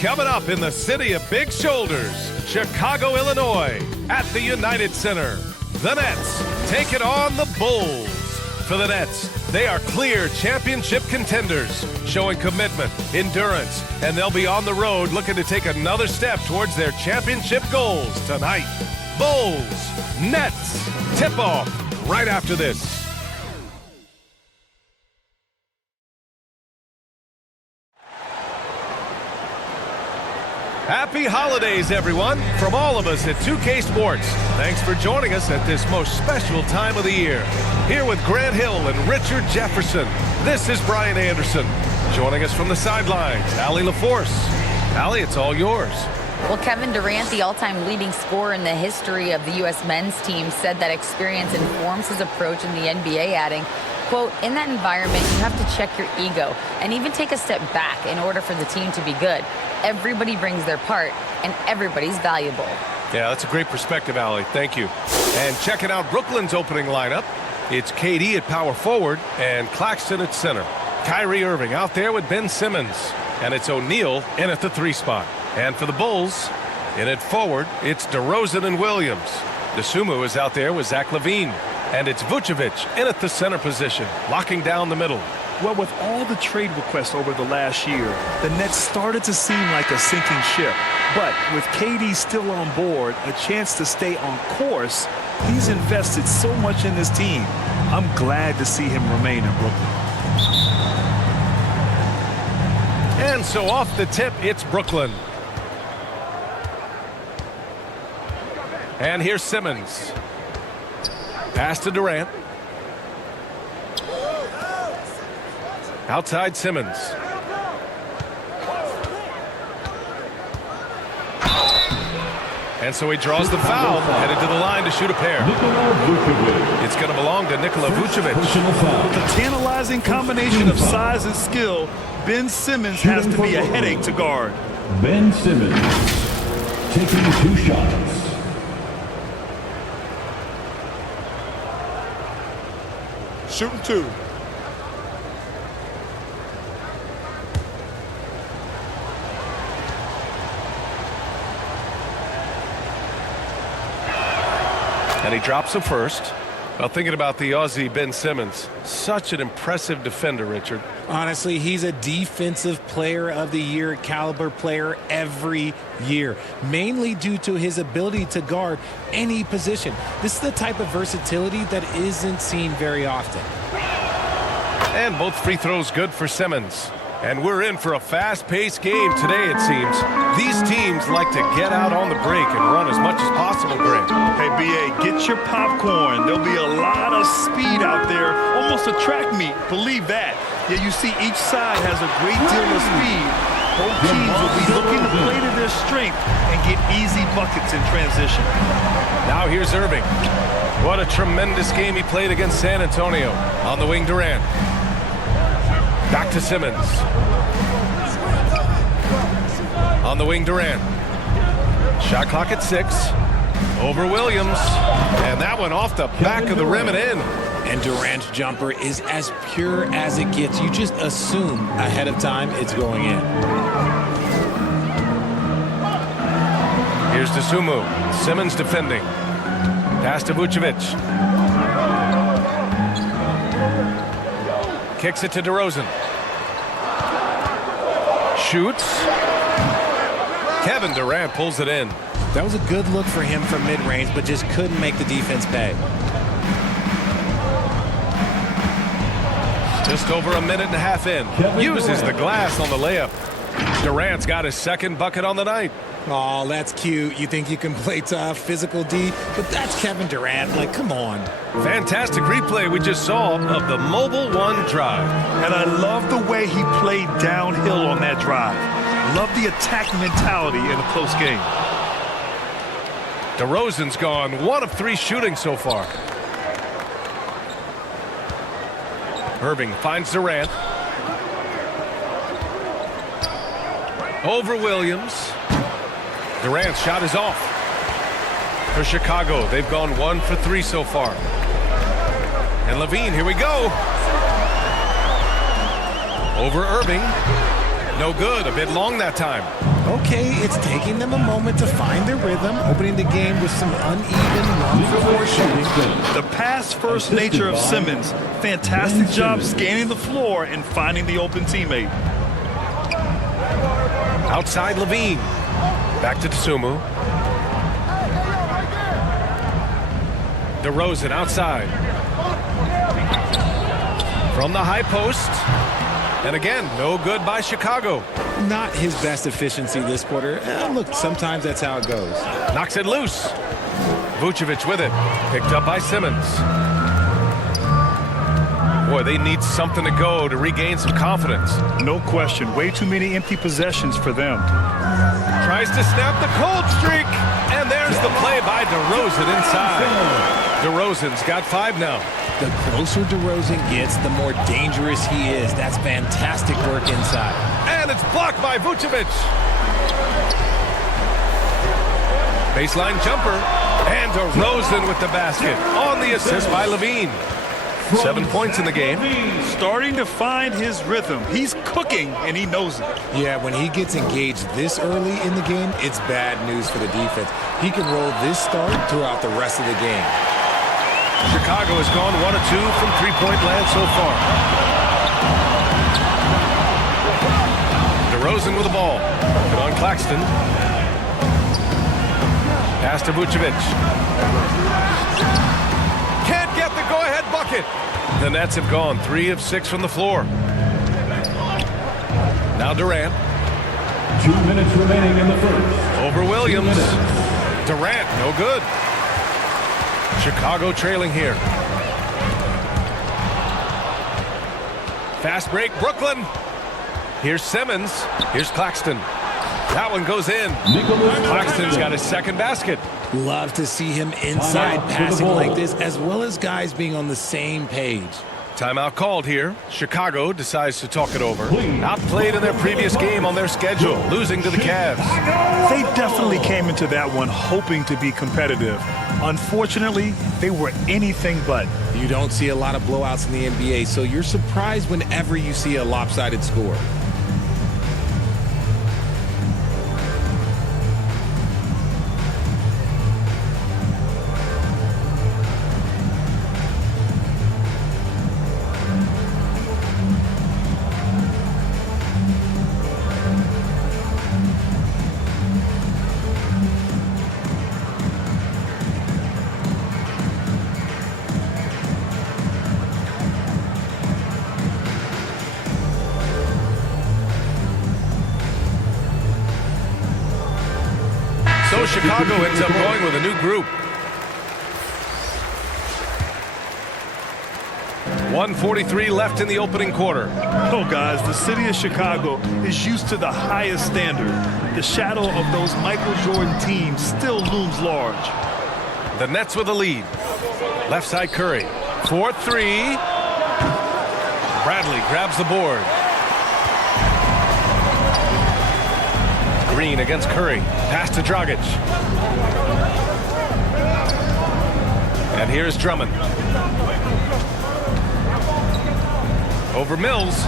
Coming up in the city of big shoulders, Chicago, Illinois, at the United Center. The Nets take it on the Bulls. For the Nets, they are clear championship contenders, showing commitment, endurance, and they'll be on the road looking to take another step towards their championship goals tonight. Bulls, Nets, tip-off right after this. Happy holidays, everyone, from all of us at 2K Sports. Thanks for joining us at this most special time of the year. Here with Grant Hill and Richard Jefferson, this is Brian Anderson. Joining us from the sidelines, Allie LaForce. Allie, it's all yours. Well, Kevin Durant, the all-time leading scorer in the history of the U.S. men's team, said that experience informs his approach in the NBA, adding, quote, in that environment, you have to check your ego and even take a step back in order for the team to be good. Everybody brings their part, and everybody's valuable. Yeah, that's a great perspective, Allie. Thank you. And checking out Brooklyn's opening lineup, it's KD at power forward and Claxton at center. Kyrie Irving out there with Ben Simmons. And it's O'Neal in at the 3 spot. And for the Bulls, in at forward, it's DeRozan and Williams. DeSumo is out there with Zach LaVine. And it's Vucevic in at the center position, locking down the middle. Well, with all the trade requests over the last year, the Nets started to seem like a sinking ship. But with KD still on board, a chance to stay on course, he's invested so much in this team. I'm glad to see him remain in Brooklyn. And so off the tip, it's Brooklyn. And here's Simmons. Pass to Durant. Outside Simmons. And so he draws the foul, headed to the line to shoot a pair. It's going to belong to Nikola Vucevic. With a tantalizing combination of size and skill, Ben Simmons has to be a headache to guard. Ben Simmons taking 2 shots. Shooting 2. And he drops the first. Well, thinking about the Aussie Ben Simmons, such an impressive defender, Richard. Honestly, he's a defensive player of the year caliber player every year, mainly due to his ability to guard any position. This is the type of versatility that isn't seen very often. And both free throws good for Simmons. And we're in for a fast-paced game today, it seems. These teams like to get out on the break and run as much as possible, Grant. Hey, B.A., get your popcorn. There'll be a lot of speed out there, almost a track meet. Believe that. Yeah, you see each side has a great deal of speed. Both teams will be looking to play to their strength and get easy buckets in transition. Now here's Irving. What a tremendous game he played against San Antonio. On the wing, Durant. Back to Simmons. On the wing, Durant. Shot clock at 6. Over Williams. And that one off the back of the rim and in. And Durant's jumper is as pure as it gets. You just assume ahead of time it's going in. Here's DeSumo. Simmons defending. Pass to Vucevic. Kicks it to DeRozan. Shoots. Kevin Durant pulls it in. That was a good look for him from mid-range, but just couldn't make the defense pay. Just over a minute and a half in. Uses the glass on the layup. Durant's got his second bucket on the night. Oh, that's cute. You think you can play tough, physical D, but that's Kevin Durant. Like, come on. Fantastic replay we just saw of the Mobile One drive. And I love the way he played downhill on that drive. Love the attack mentality in a close game. DeRozan's gone 1 of 3 shooting so far. Irving finds Durant. Over Williams. Durant's shot is off. For Chicago, they've gone 1 for 3 so far. And LaVine, here we go. Over Irving. No good. A bit long that time. Okay, it's taking them a moment to find their rhythm, opening the game with some uneven long-for-four shooting. The pass-first nature of Simmons. Fantastic job scanning the floor and finding the open teammate. Outside Levine. Back to Tsumu. DeRozan outside. From the high post. And again, no good by Chicago. Not his best efficiency this quarter. Look, sometimes that's how it goes. Knocks it loose. Vucevic with it. Picked up by Simmons. Boy, they need something to go to regain some confidence. No question. Way too many empty possessions for them. Tries to snap the cold streak. And there's the play by DeRozan inside. DeRozan's got 5 now. The closer DeRozan gets, the more dangerous he is. That's fantastic work inside. And it's blocked by Vucevic. Baseline jumper. And DeRozan with the basket. On the assist by Levine. 7 points in the game. Starting to find his rhythm. He's cooking, and he knows it. Yeah, when he gets engaged this early in the game, it's bad news for the defense. He can roll this start throughout the rest of the game. Chicago has gone 1 of 2 from three-point land so far. DeRozan with the ball. Put on Claxton. Pass to Vucevic. Can't get the go-ahead bucket. The Nets have gone 3 of 6 from the floor. Now Durant. 2 minutes remaining in the first. Over Williams. Durant, no good. Chicago trailing here. Fast break, Brooklyn. Here's Simmons. Here's Claxton. That one goes in. Claxton's got his second basket. Love to see him inside passing like this, as well as guys being on the same page. Timeout called here. Chicago decides to talk it over. Outplayed in their previous game on their schedule, losing to the Cavs. They definitely came into that one hoping to be competitive. Unfortunately, they were anything but. You don't see a lot of blowouts in the NBA, so you're surprised whenever you see a lopsided score. So Chicago ends up going with a new group. 1:43 left in the opening quarter. Oh, guys, the city of Chicago is used to the highest standard. The shadow of those Michael Jordan teams still looms large. The Nets with the lead. Left side Curry. 4-3. Bradley grabs the board. Green against Curry. Pass to Dragic. And here's Drummond. Over Mills.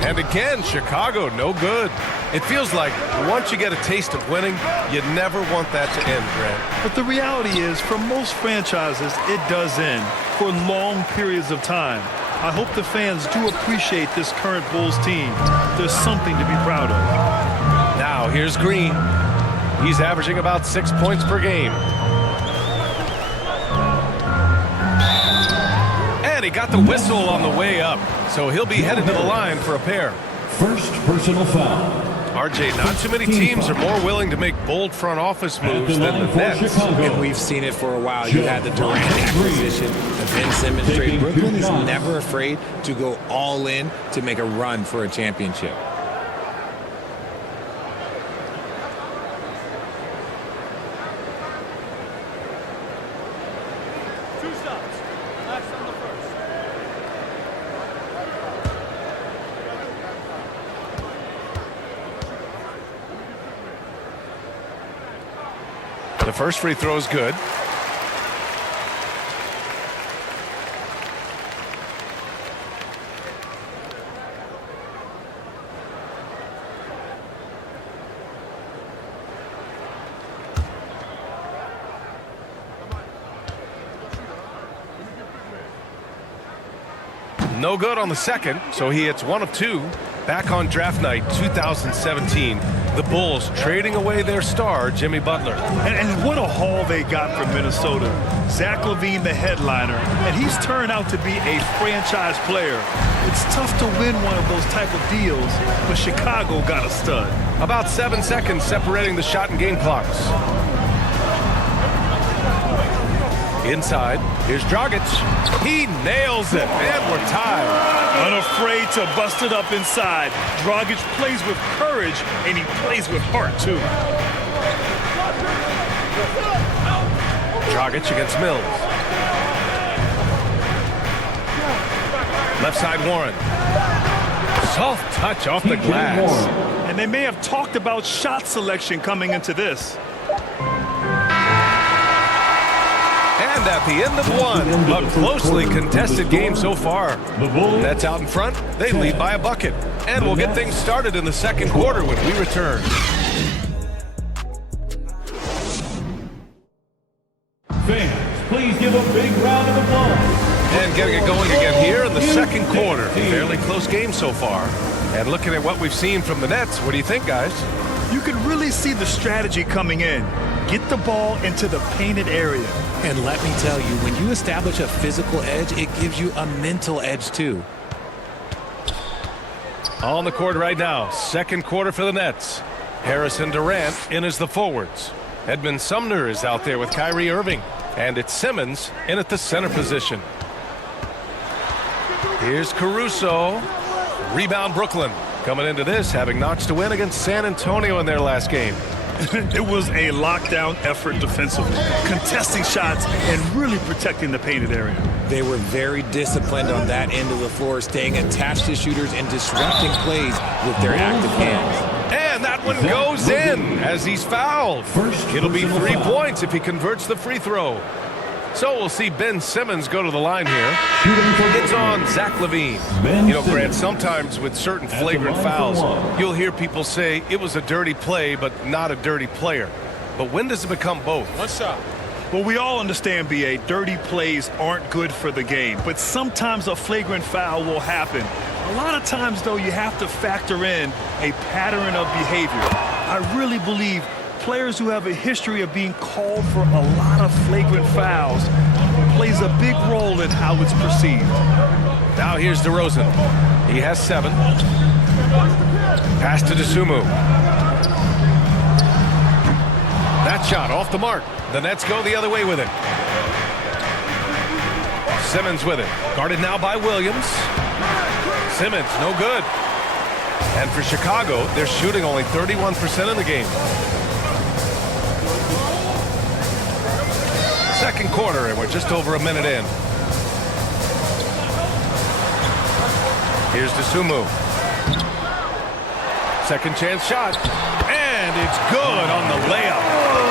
And again, Chicago, no good. It feels like once you get a taste of winning, you never want that to end, Grant. But the reality is, for most franchises, it does end for long periods of time. I hope the fans do appreciate this current Bulls team. There's something to be proud of. Now, here's Green. He's averaging about 6 points per game. And he got the whistle on the way up, so he'll be headed to the line for a pair. First personal foul. RJ, not too many teams are more willing to make bold front office moves than the Nets. And we've seen it for a while. You had the Durant acquisition, the Ben Simmons trade. Brooklyn is never afraid to go all in to make a run for a championship. The first free throw is good. No good on the second, so he hits 1 of 2. Back on draft night 2017, the Bulls trading away their star, Jimmy Butler. And what a haul they got from Minnesota. Zach LaVine, the headliner, and he's turned out to be a franchise player. It's tough to win one of those type of deals, but Chicago got a stud. About 7 seconds separating the shot and game clocks. Inside, here's Dragic. He nails it, and we're tied. Unafraid to bust it up inside. Dragic plays with courage, and he plays with heart, too. Dragic against Mills. Left side, Warren. Soft touch off the glass. And they may have talked about shot selection coming into this. And at the end of one, a closely contested game so far. Nets out in front, they lead by a bucket. And we'll get things started in the second quarter when we return. Fans, please give a big round of applause. And getting it going again here in the second quarter. Fairly close game so far. And looking at what we've seen from the Nets, what do you think, guys? You can really see the strategy coming in. Get the ball into the painted area. And let me tell you, when you establish a physical edge, it gives you a mental edge too. On the court right now, second quarter for the Nets. Harrison Durant in as the forwards. Edmund Sumner is out there with Kyrie Irving. And it's Simmons in at the center position. Here's Caruso. Rebound Brooklyn. Coming into this, having notched a win against San Antonio in their last game. It was a lockdown effort defensively, contesting shots and really protecting the painted area. They were very disciplined on that end of the floor, staying attached to shooters and disrupting plays with their active hands. And that one goes in as he's fouled. It'll be 3 points if he converts the free throw. So we'll see Ben Simmons go to the line here. It's on Zach LaVine. You know, Grant, sometimes with certain flagrant fouls, you'll hear people say it was a dirty play, but not a dirty player. But when does it become both? What's up? Well, we all understand, B.A., dirty plays aren't good for the game, but sometimes a flagrant foul will happen. A lot of times, though, you have to factor in a pattern of behavior. I really believe players who have a history of being called for a lot of flagrant fouls plays a big role in how it's perceived. Now here's DeRozan. He has 7. Pass to DeSumo. That shot off the mark. The Nets go the other way with it. Simmons with it. Guarded now by Williams. Simmons, no good. And for Chicago, they're shooting only 31% in the game. Second quarter, and we're just over a minute in. Here's DeSumo. Second chance shot. And it's good on the layup.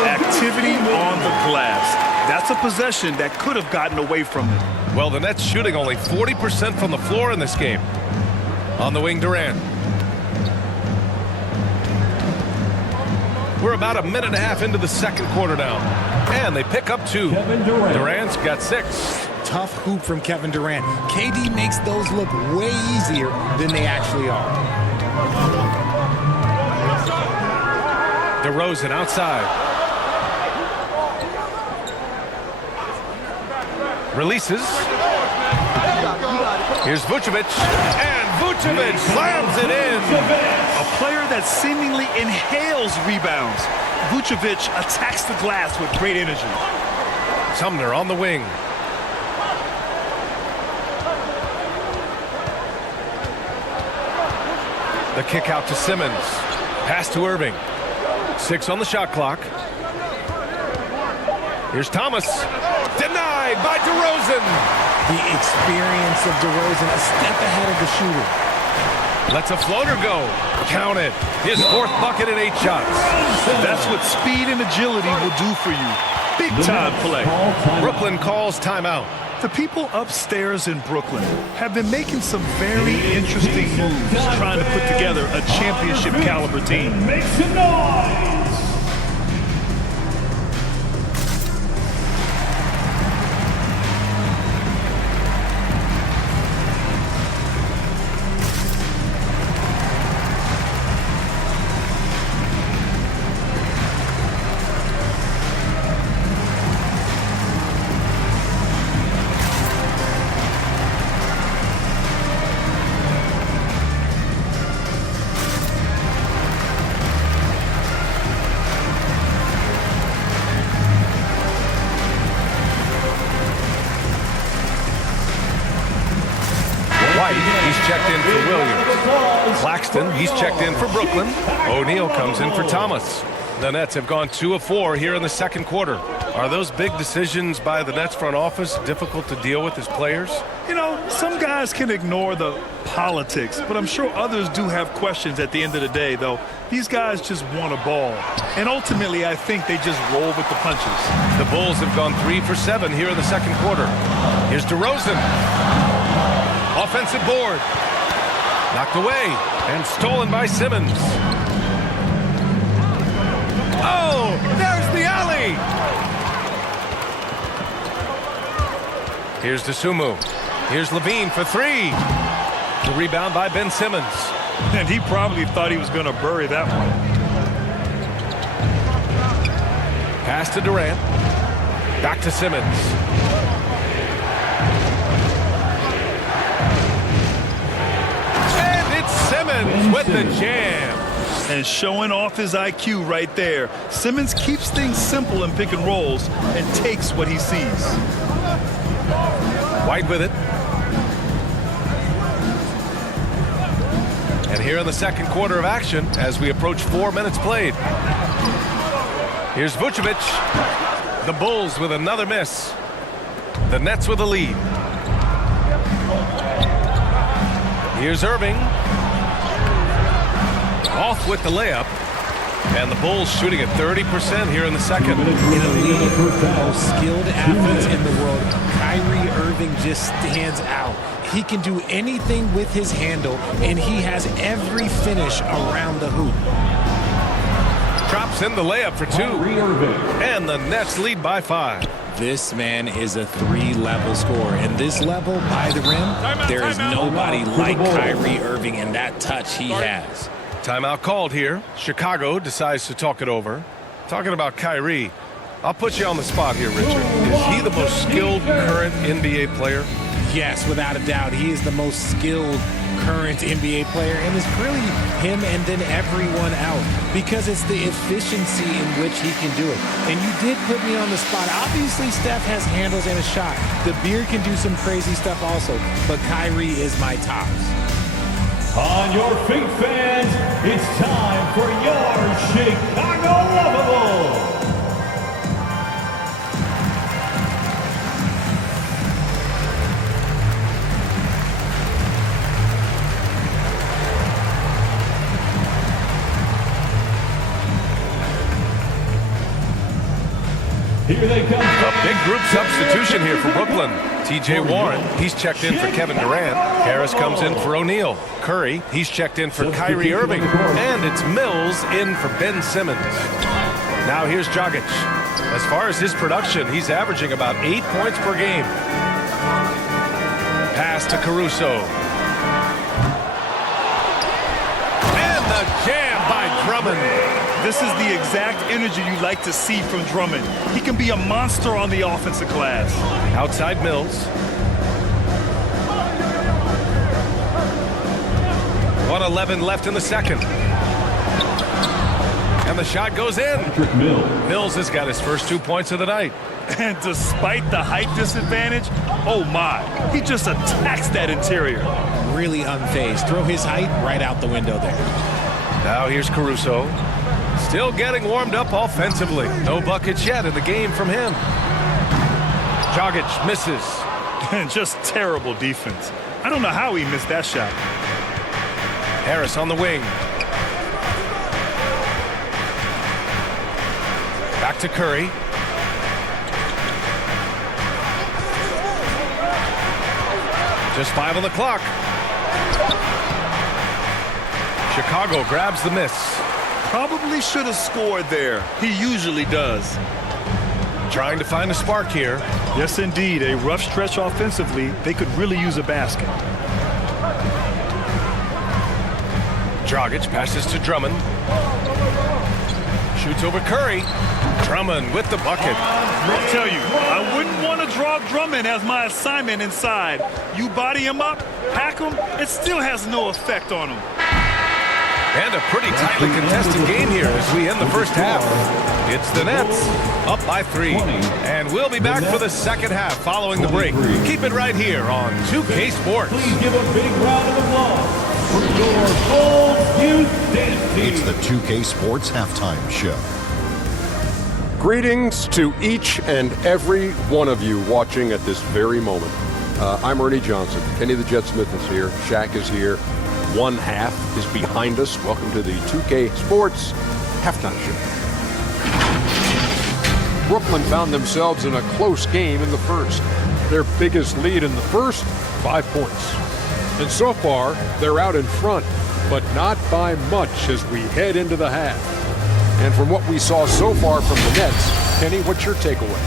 Activity on the glass. That's a possession that could have gotten away from them. Well, the Nets shooting only 40% from the floor in this game. On the wing, Durant. We're about a minute and a half into the second quarter now. And they pick up 2. Durant's got 6. Tough hoop from Kevin Durant. KD makes those look way easier than they actually are. DeRozan outside. Releases. Here's Vucevic. And Vucevic slams it in. A player that seemingly inhales rebounds. Vucevic attacks the glass with great energy. Sumner on the wing. The kick out to Simmons. Pass to Irving. 6 on the shot clock. Here's Thomas. Denied by DeRozan. The experience of DeRozan, a step ahead of the shooter. Lets a floater go. Count it. His 4th bucket in 8 shots. That's what speed and agility will do for you. Big time play. Brooklyn calls timeout. The people upstairs in Brooklyn have been making some very interesting moves trying to put together a championship caliber team. Make some noise! Claxton, he's checked in for Brooklyn. O'Neal comes in for Thomas. The Nets have gone 2 of 4 here in the second quarter. Are those big decisions by the Nets front office difficult to deal with as players? You know, some guys can ignore the politics, but I'm sure others do have questions at the end of the day, though. These guys just want a ball. And ultimately, I think they just roll with the punches. The Bulls have gone 3 for 7 here in the second quarter. Here's DeRozan. Offensive board. Knocked away and stolen by Simmons. Oh, there's the alley. Here's DeSumo. Here's Levine for 3. The rebound by Ben Simmons. And he probably thought he was going to bury that one. Pass to Durant. Back to Simmons. And it's Simmons with the jam. And showing off his IQ right there. Simmons keeps things simple in pick and rolls and takes what he sees. White with it. And here in the second quarter of action as we approach 4 minutes played. Here's Vucevic. The Bulls with another miss. The Nets with a lead. Here's Irving. Off with the layup. And the Bulls shooting at 30% here in the second. In a league of most skilled athletes in the world, Kyrie Irving just stands out. He can do anything with his handle, and he has every finish around the hoop. Drops in the layup for 2. And the Nets lead by 5. This man is a 3-level scorer, and this level by the rim, there is nobody like Kyrie Irving and that touch he has. Timeout called here. Chicago decides to talk it over. Talking about Kyrie, I'll put you on the spot here, Richard. Is he the most skilled current NBA player? Yes, without a doubt. He is the most skilled current NBA player, and it's really him and then everyone else because it's the efficiency in which he can do it. And you did put me on the spot. Obviously, Steph has handles and a shot. The Beard can do some crazy stuff also, but Kyrie is my tops. On your feet, fans, it's time for your Chicago Lovables. Here they come. A big group substitution here for Brooklyn. T.J. Warren, he's checked in for Kevin Durant. Harris comes in for O'Neal. Curry, he's checked in for Kyrie Irving. And it's Mills in for Ben Simmons. Now here's Dragic. As far as his production, he's averaging about 8 points per game. Pass to Caruso. And the jam by Drummond. This is the exact energy you like to see from Drummond. He can be a monster on the offensive glass. Outside Mills. 1:11 left in the second. And the shot goes in. Mills has got his first 2 points of the night. And despite the height disadvantage, oh my, he just attacks that interior. Really unfazed. Throw his height right out the window there. Now here's Caruso. Still getting warmed up offensively. No buckets yet in the game from him. Dragic misses. And just terrible defense. I don't know how he missed that shot. Harris on the wing. Back to Curry. Just 5 on the clock. Chicago grabs the miss. Probably should have scored there. He usually does. Trying to find a spark here. Yes, indeed. A rough stretch offensively. They could really use a basket. Dragic passes to Drummond. Shoots over Curry. Drummond with the bucket. I'll tell you, I wouldn't want to draw Drummond as my assignment inside. You body him up, pack him, it still has no effect on him. And a pretty tightly contested game here as we end the first half. It's the Nets up by 3. And we'll be back for the second half following the break. Keep it right here on 2K Sports. Please give a big round of applause for your Bulls Youth Dance Team. It's the 2K Sports Halftime Show. Greetings to each and every one of you watching at this very moment. I'm Ernie Johnson. Kenny the Jet Smith is here. Shaq is here. One half is behind us. Welcome to the 2K Sports Halftime Show. Brooklyn found themselves in a close game in the first. Their biggest lead in the first, 5 points. And so far, they're out in front, but not by much as we head into the half. And from what we saw so far from the Nets, Kenny, what's your takeaway?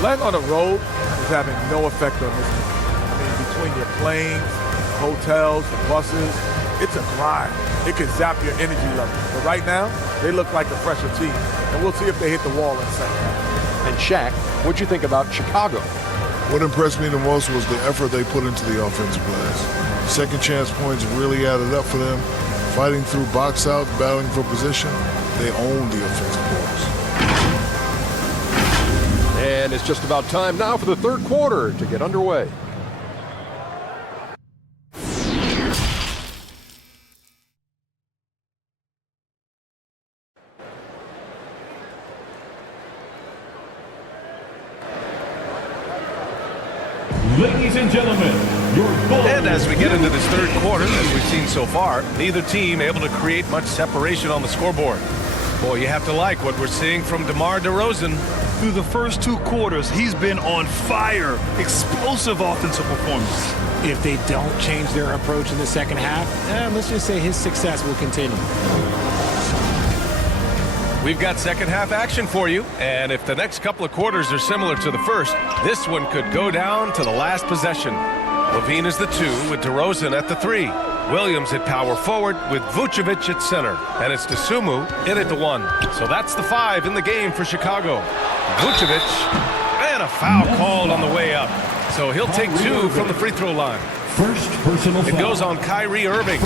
Playing on the road is having no effect on this team. I mean, between your planes, the hotels, the buses, it's a grind. It can zap your energy level. But right now, they look like a fresher team. And we'll see if they hit the wall in the second half. And Shaq, what'd you think about Chicago? What impressed me the most was the effort they put into the offensive plays. Second chance points really added up for them. Fighting through box out, battling for position, they owned the offensive boards. And it's just about time now for the third quarter to get underway. Ladies and gentlemen, your Bulls. And as we get into this third quarter, as we've seen so far, neither team able to create much separation on the scoreboard. Boy, you have to like what we're seeing from DeMar DeRozan. Through the first 2 quarters, he's been on fire. Explosive offensive performance. If they don't change their approach in the second half, let's just say his success will continue. We've got second half action for you, and if the next couple of quarters are similar to the first, this one could go down to the last possession. Levine is the 2 with DeRozan at the 3. Williams at power forward with Vucevic at center, and it's DeSumo in at the 1. So that's the 5 in the game for Chicago. Vucevic, and a foul called on the way up. So he'll take 2 from the free throw line. First personal foul. It goes on Kyrie Irving.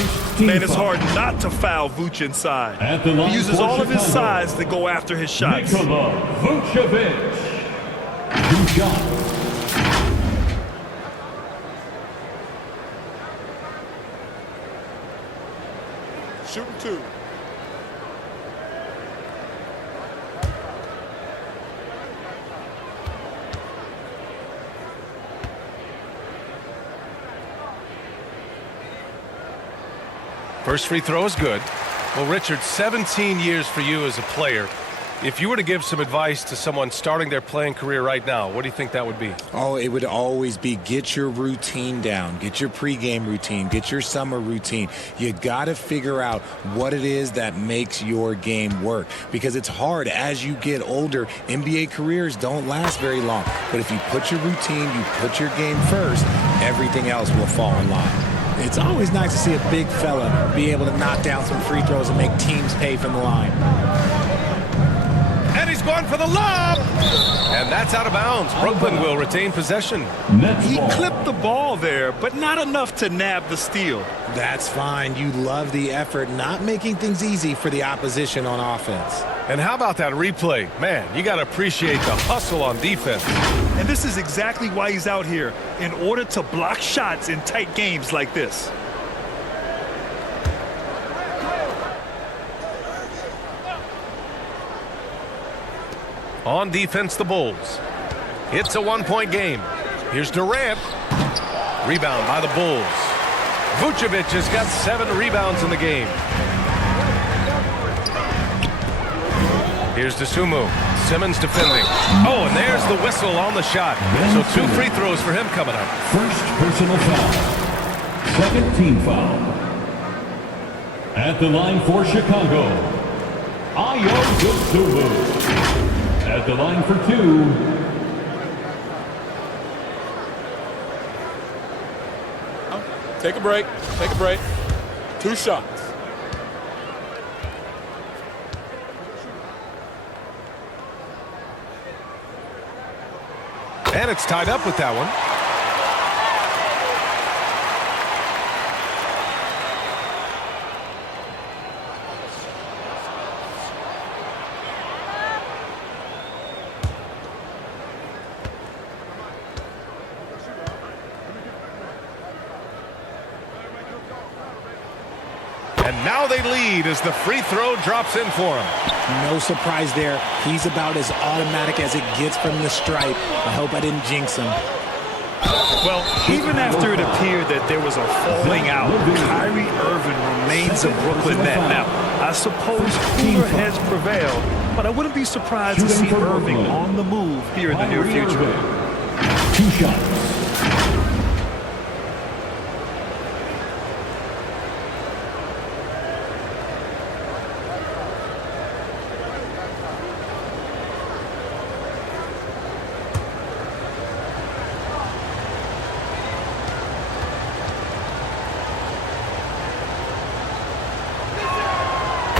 Man, it's hard not to foul Vuce inside. At the line He uses for all of his Chicago, size to go after his shots. Nikola Vucevic. 2 shots. Shooting 2. First free throw is good. Well, Richard, 17 years for you as a player. If you were to give some advice to someone starting their playing career right now, what do you think that would be? Oh, it would always be get your routine down. Get your pregame routine. Get your summer routine. You got to figure out what it is that makes your game work. Because it's hard as you get older. NBA careers don't last very long. But if you put your routine, you put your game first, everything else will fall in line. It's always nice to see a big fella be able to knock down some free throws and make teams pay from the line. And he's going for the lob! And that's out of bounds. Brooklyn will retain possession. He clipped the ball there, but not enough to nab the steal. That's fine. You love the effort, not making things easy for the opposition on offense. And how about that replay? Man, you got to appreciate the hustle on defense. And this is exactly why he's out here, in order to block shots in tight games like this. On defense, the Bulls. It's a 1-point game. Here's Durant. Rebound by the Bulls. Vucevic has got 7 rebounds in the game. Here's DeSumo. Simmons defending. Oh, and there's the whistle on the shot. So 2 free throws for him coming up. First personal foul. Second team foul. At the line for Chicago, Ayo DeSumo. At the line for 2. Take a break. Take a break. 2 shots. And it's tied up with that one. now they lead as the free throw drops in for him. No surprise there. He's about as automatic as it gets from the stripe. I hope I didn't jinx him. Well, even after it appeared that there was a falling out, Kyrie Irving remains a Brooklyn Net. Now, I suppose cooler heads prevail, but I wouldn't be surprised to see Irving on the move here in the near future. 2 shots.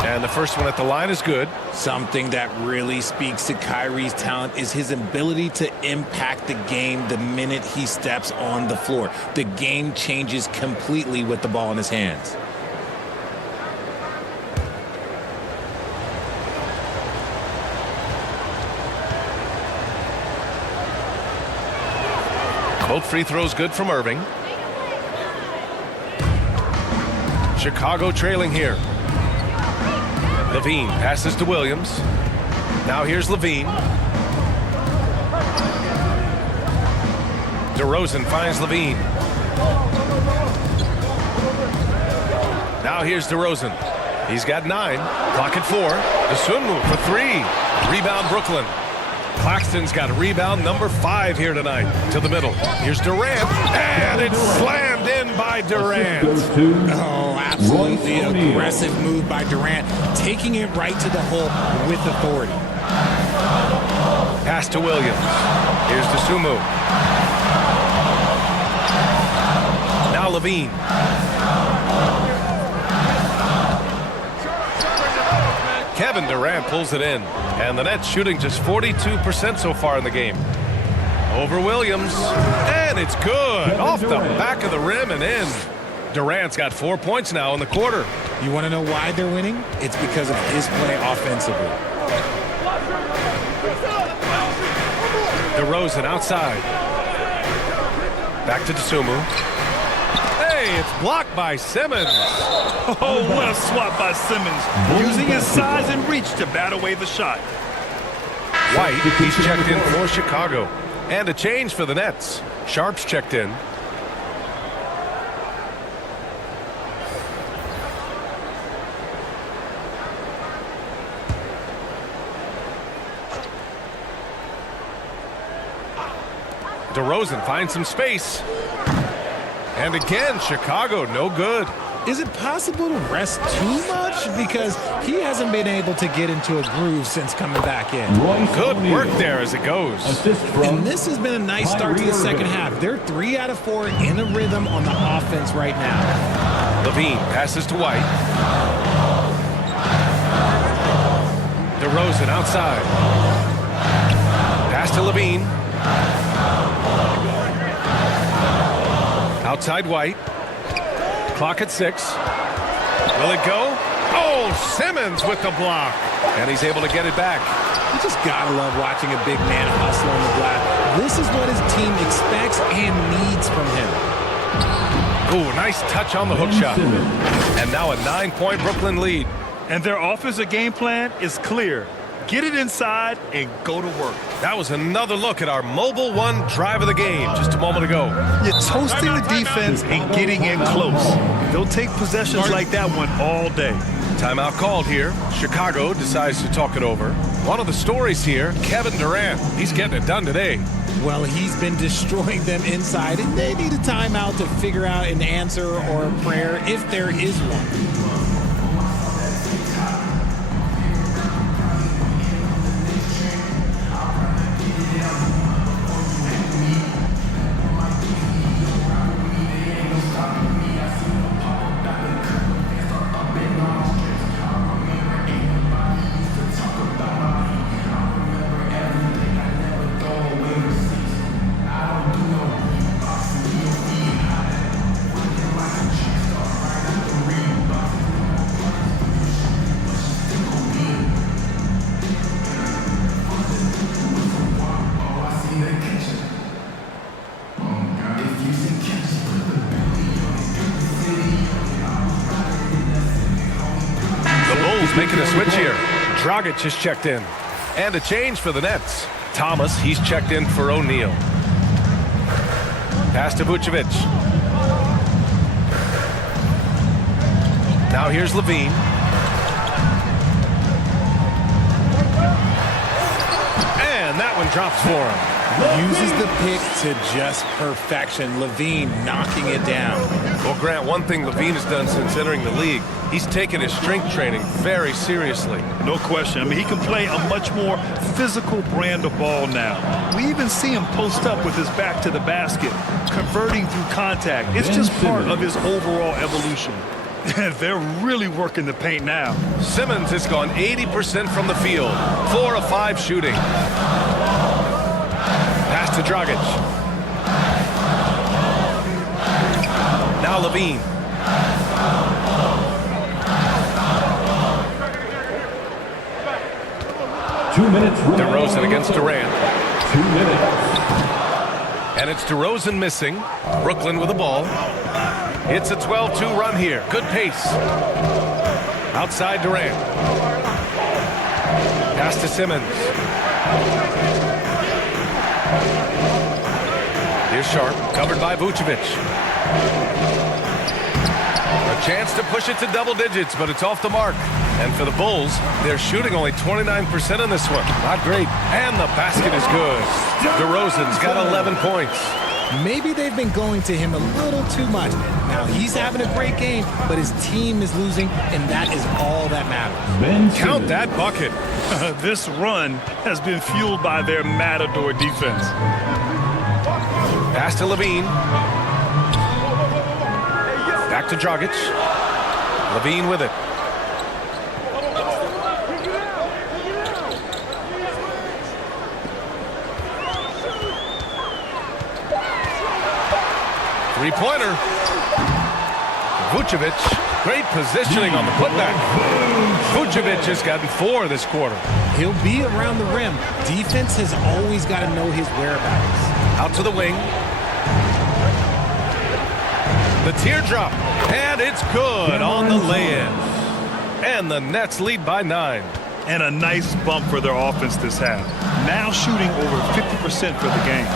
And the first one at the line is good. Something that really speaks to Kyrie's talent is his ability to impact the game the minute he steps on the floor. The game changes completely with the ball in his hands. Both free throws good from Irving. Chicago trailing here. Levine passes to Williams. Now here's Levine. DeRozan finds Levine. Now here's DeRozan. He's got 9. Clock at 4. DeSunmu for 3. Rebound Brooklyn. Claxton's got a rebound number 5 here tonight. To the middle. Here's Durant. And it's slammed in by Durant. Oh, absolutely aggressive move by Durant. Taking it right to the hole with authority. Pass to Williams. Here's DeSunmu. Now Levine. Kevin Durant pulls it in. And the Nets shooting just 42% so far in the game. Over Williams. And it's good. Off the back of the rim and in. Durant's got 4 points now in the quarter. You want to know why they're winning? It's because of his play offensively. DeRozan outside. Back to DeSunmu. Hey, it's blocked by Simmons. Oh, what a swat by Simmons, using his size and reach to bat away the shot. White, he's checked in for Chicago. And a change for the Nets. Sharp's checked in. DeRozan finds some space. And again, Chicago, no good. Is it possible to rest too much? Because he hasn't been able to get into a groove since coming back in. Good work there as it goes. And this has been a nice start to the second half. They're 3 out of 4 in a rhythm on the offense right now. Levine passes to White. DeRozan outside. Pass to Levine. Outside White. Clock at 6. Will it go? Oh, Simmons with the block. And he's able to get it back. You just gotta love watching a big man hustle on the glass. This is what his team expects and needs from him. Ooh, nice touch on the hook shot. And now a 9-point Brooklyn lead. And their offensive game plan is clear. Get it inside and go to work. That was another look at our Mobile One drive of the game just a moment ago. You're toasting the defense and getting in close. They'll take possessions like that one all day. Timeout called here. Chicago decides to talk it over. One of the stories here, Kevin Durant. He's getting it done today. Well, he's been destroying them inside, and they need a timeout to figure out an answer or a prayer if there is one. a switch here. Dragic is checked in. And a change for the Nets. Thomas, he's checked in for O'Neal. Pass to Vucevic. Now here's Levine. And that one drops for him. Uses the pick to just perfection. Levine knocking it down. Well, Grant, one thing Levine has done since entering the league, he's taken his strength training very seriously. No question. I mean, he can play a much more physical brand of ball now. We even see him post up with his back to the basket, converting through contact. It's just part of his overall evolution. They're really working the paint now. Simmons has gone 80% from the field. 4 of 5 shooting. Pass to Dragic. Now Levine. DeRozan against Durant. 2 minutes. And it's DeRozan missing. Brooklyn with the ball. It's a 12-2 run here. Good pace. Outside Durant. Pass to Simmons. Here's Sharp, covered by Vucevic. A chance to push it to double digits, but it's off the mark. And for the Bulls, they're shooting only 29% in this one. Not great. And the basket is good. DeRozan's got 11 points. Maybe they've been going to him a little too much. Now, he's having a great game, but his team is losing, and that is all that matters. Count that bucket. This run has been fueled by their matador defense. Pass to Levine. Back to Dragic. Levine with it. Three-pointer. Vucevic, great positioning on the putback. Vucevic has gotten 4 this quarter. He'll be around the rim. Defense has always got to know his whereabouts. Out to the wing. The teardrop, and it's good on the lay-in. And the Nets lead by 9. And a nice bump for their offense this half. Now shooting over 50% for the game.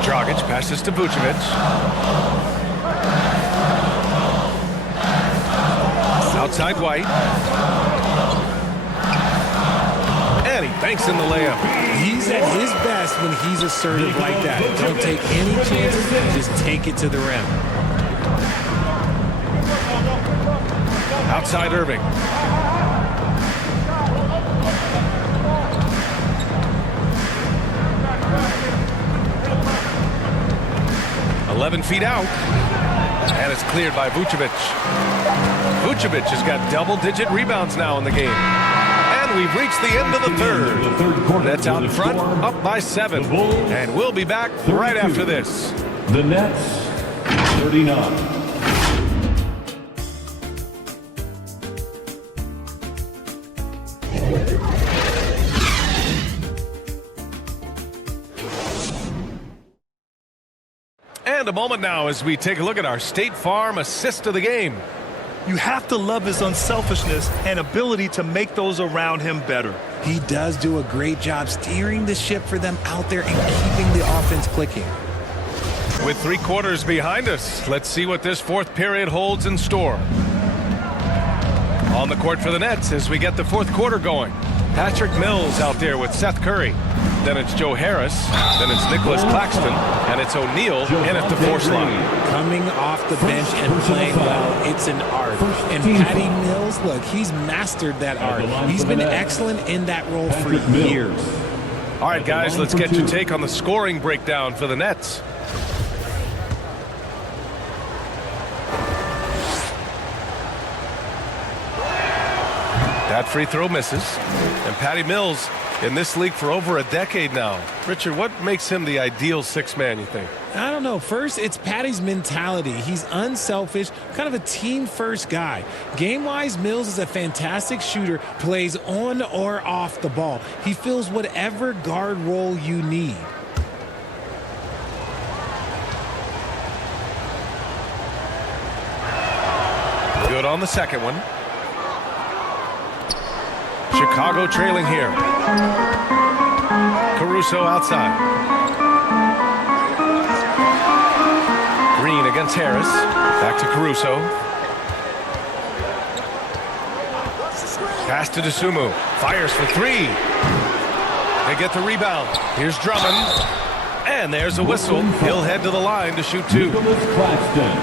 Dragic passes to Vucevic. Outside White. And he banks in the layup. He's at his best when he's assertive like that. Don't take any chances, just take it to the rim. Outside Irving. "11 feet out." And it's cleared by Vucevic. Vucevic has got double-digit rebounds now in the game. And we've reached the end of the third. Nets out in front, up by 7. And we'll be back right after this. The Nets, 39. And a moment now as we take a look at our State Farm assist of the game. You have to love his unselfishness and ability to make those around him better. He does do a great job steering the ship for them out there and keeping the offense clicking. With 3 quarters behind us, let's see what this 4th period holds in store. On the court for the Nets as we get the 4th quarter going. Patrick Mills out there with Seth Curry. Then it's Joe Harris. Then it's Nicholas Claxton. And it's O'Neal in at the 4th line. Coming off the bench and playing well, it's an art. And Patty Mills, look, he's mastered that art. He's been excellent in that role for years. All right, guys, let's get your take on the scoring breakdown for the Nets. That free throw misses. And Patty Mills in this league for over a decade now. Richard, what makes him the ideal 6-man, you think? I don't know. First, it's Patty's mentality. He's unselfish, kind of a team-first guy. Game-wise, Mills is a fantastic shooter, plays on or off the ball. He fills whatever guard role you need. Good on the second one. Chicago trailing here. Caruso outside. Green against Harris. Back to Caruso. Pass to DeSumo. Fires for three. They get the rebound. Here's Drummond. And there's a whistle. He'll head to the line to shoot two. Claxton.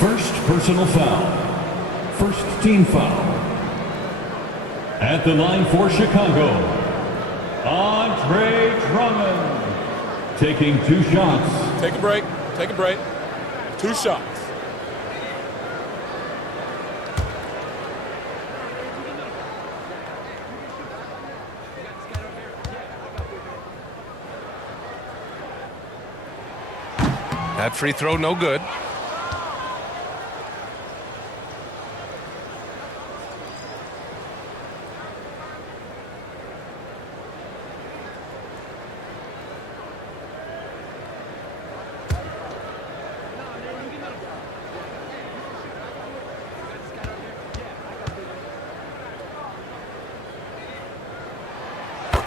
First personal foul. First team foul. At the line for Chicago, Andre Drummond. Taking 2 shots. Take a break. Take a break. 2 shots. That free throw no good.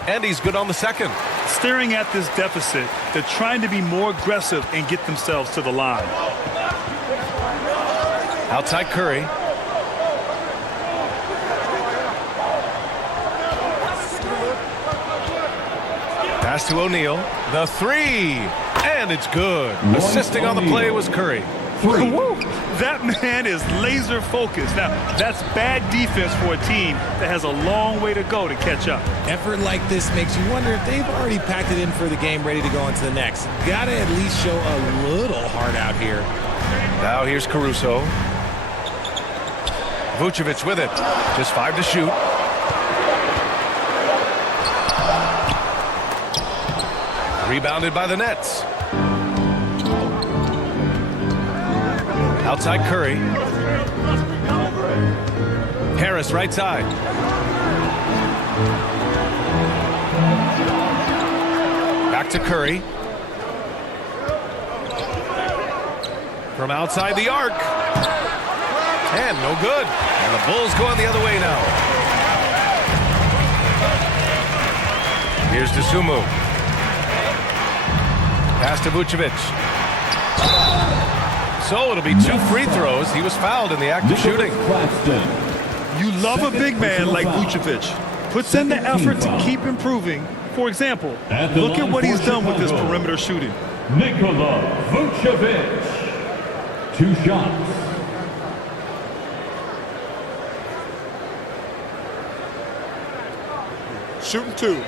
And he's good on the second. Staring at this deficit, they're trying to be more aggressive and get themselves to the line. Outside Curry. Pass to O'Neal. The three. And it's good. Assisting on the play was Curry. That man is laser focused. Now, that's bad defense for a team that has a long way to go to catch up. Effort like this makes you wonder if they've already packed it in for the game, ready to go on to the next. Gotta at least show a little heart out here. Now here's Caruso. Vucevic with it. Just 5 to shoot. Rebounded by the Nets. Outside Curry. Harris right side. Back to Curry. From outside the arc. And no good. And the Bulls going the other way now. Here's DeSumo. Pass to Vucevic. So it'll be 2 free throws. He was fouled in the act of shooting. You love a big man like Vucevic. Puts in the effort to keep improving. For example, look at what he's done with his perimeter shooting. Nikola Vucevic. 2 shots. Shooting 2.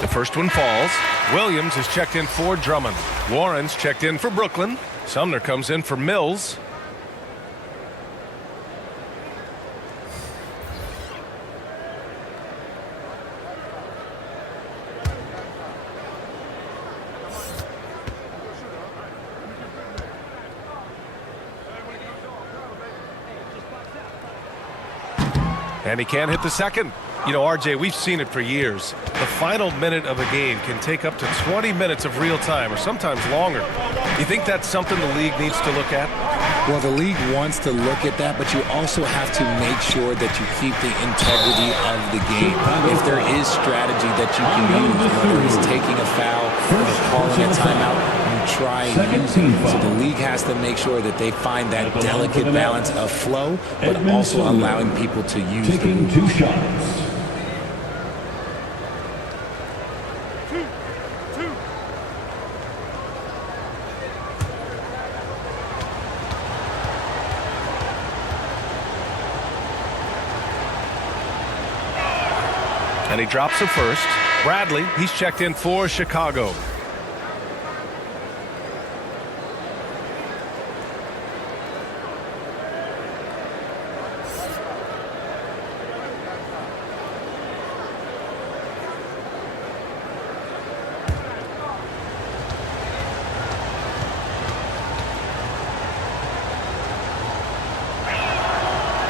The first one falls. Williams is checked in for Drummond. Warren's checked in for Brooklyn. Sumner comes in for Mills. And he can't hit the second. You know, RJ, we've seen it for years. The final minute of a game can take up to 20 minutes of real time, or sometimes longer. You think that's something the league needs to look at? Well, the league wants to look at that, but you also have to make sure that you keep the integrity of the game. If there is strategy that you can use, whether it's taking a foul or calling a timeout, you try and use it. So the league has to make sure that they find that delicate balance of flow, but also allowing people to use the taking 2 shots. And he drops the first. Bradley, he's checked in for Chicago.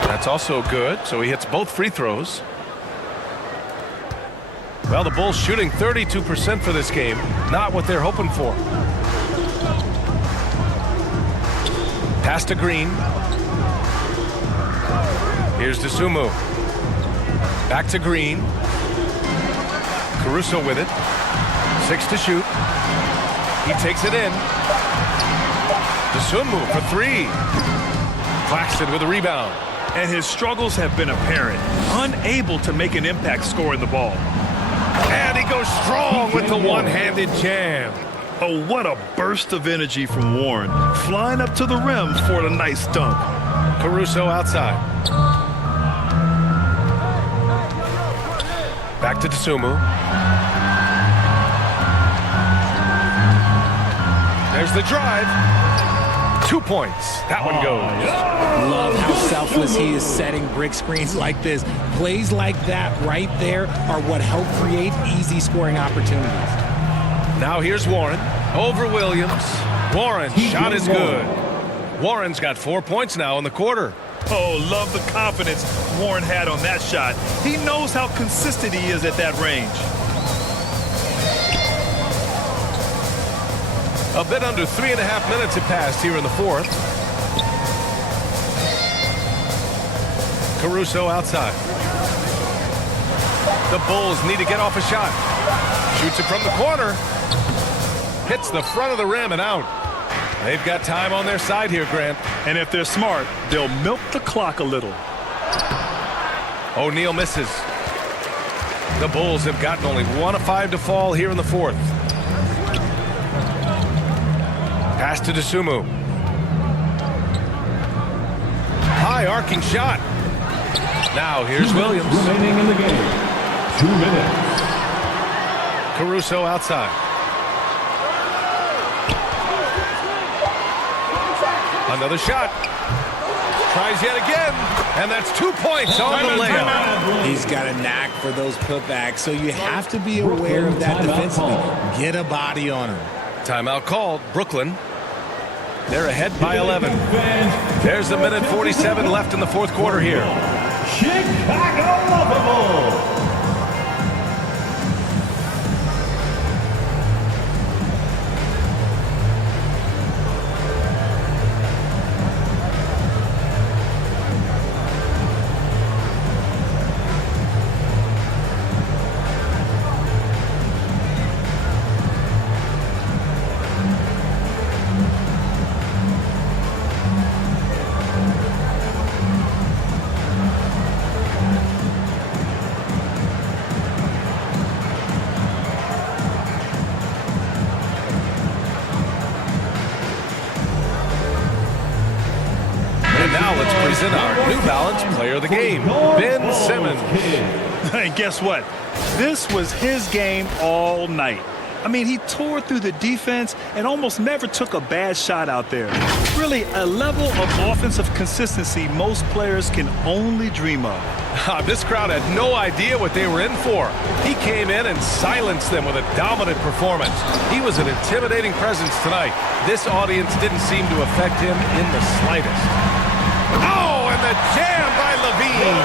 That's also good, so he hits both free throws. Well, the Bulls shooting 32% for this game. Not what they're hoping for. Pass to Green. Here's DeSumo. Back to Green. Caruso with it. 6 to shoot. He takes it in. DeSumo for 3. Claxton with a rebound. And his struggles have been apparent. Unable to make an impact scoring the ball. And he goes strong with the one-handed jam. Oh, what a burst of energy from Warren. Flying up to the rim for the nice dunk. Caruso outside. Back to DeSumo. There's the drive. 2 points. That one goes. Love how selfless he is setting brick screens like this. Plays like that right there are what help create easy scoring opportunities. Now here's Warren. Over Williams. Warren, shot is good. Warren's got 4 points now in the quarter. Oh, love the confidence Warren had on that shot. He knows how consistent he is at that range. A bit under 3.5 minutes have passed here in the fourth. Caruso outside. The Bulls need to get off a shot. Shoots it from the corner. Hits the front of the rim and out. They've got time on their side here, Grant. And if they're smart, they'll milk the clock a little. O'Neal misses. The Bulls have gotten only 1 of 5 to fall here in the fourth. Pass to DeSumo. High arcing shot. Now here's Williams. Remaining in the game. 2 minutes. Caruso outside. Another shot. Tries yet again. And that's 2 points on the layup. He's got a knack for those putbacks, so you have to be aware of that defensively. Get a body on him. Timeout called. Brooklyn. They're ahead by 11. There's a minute 47 left in the fourth quarter here. Chicago Lovable. Now let's present our New Balance Player of the Game, Ben Simmons. And guess what? This was his game all night. I mean, he tore through the defense and almost never took a bad shot out there. Really, a level of offensive consistency most players can only dream of. This crowd had no idea what they were in for. He came in and silenced them with a dominant performance. He was an intimidating presence tonight. This audience didn't seem to affect him in the slightest. Oh, and the jam by Levine.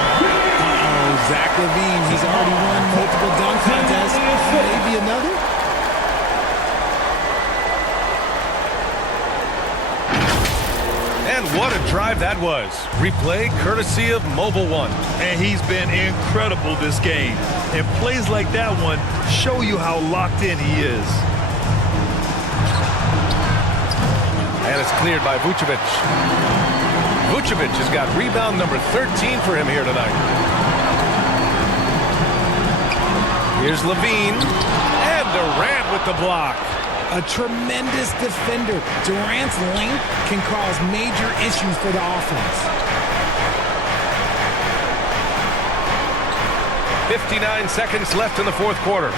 Zach Levine, he's already won multiple dunk contests. Maybe another? And what a drive that was. Replay courtesy of Mobile One. And he's been incredible this game. And plays like that one show you how locked in he is. And it's cleared by Vucevic. Vucevic has got rebound number 13 for him here tonight. Here's Levine. And Durant with the block. A tremendous defender. Durant's length can cause major issues for the offense. 59 seconds left in the fourth quarter.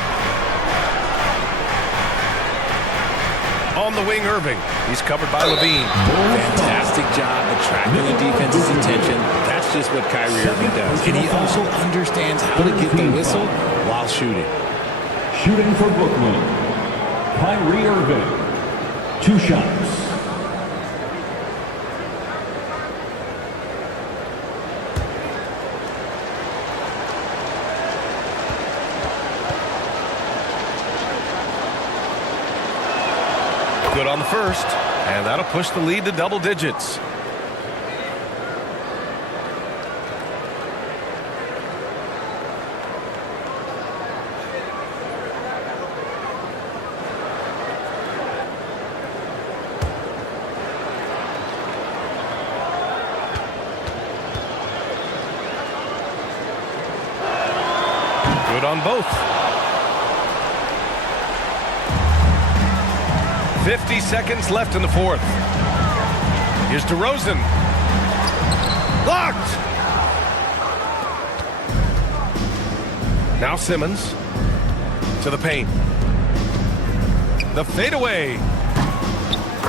On the wing, Irving. He's covered by Levine. Fantastic job attracting the defense's attention. That's just what Kyrie Irving does. And he also understands how to get the whistle while shooting. Shooting for Brooklyn, Kyrie Irving. 2 shots. Good on the first, and that'll push the lead to double digits. Good on both. 50 seconds left in the fourth. Here's DeRozan. Blocked! Now Simmons to the paint. The fadeaway.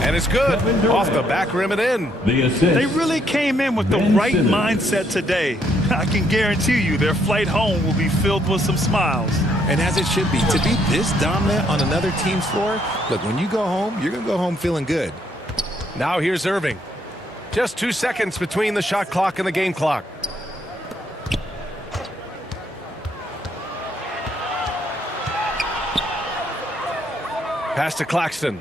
And it's good. Off the back rim and in. The assist. They really came in with the right mindset today. I can guarantee you their flight home will be filled with some smiles. And as it should be, to be this dominant on another team's floor, look, when you go home, you're going to go home feeling good. Now here's Irving. Just 2 seconds between the shot clock and the game clock. Pass to Claxton.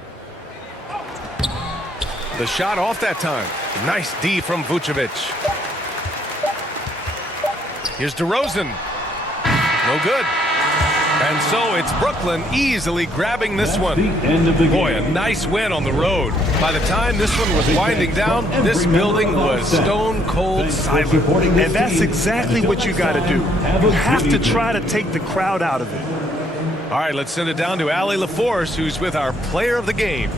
The shot off that time. Nice D from Vucevic. Here's DeRozan. No good. And so it's Brooklyn easily grabbing this one. Boy, a nice win on the road. By the time this one was winding down, this building was stone cold silent. And that's exactly what you got to do. You have to try to take the crowd out of it. All right, let's send it down to Allie LaForce, who's with our player of the game.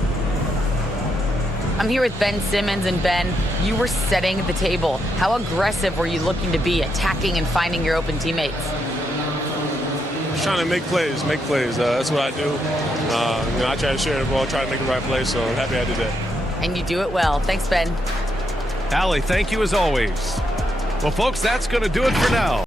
I'm here with Ben Simmons, and Ben, you were setting the table. How aggressive were you looking to be, attacking and finding your open teammates? Just trying to make plays. That's what I do. I try to share the ball, try to make the right play, so I'm happy I did that. And you do it well. Thanks, Ben. Allie, thank you as always. Well, folks, that's going to do it for now.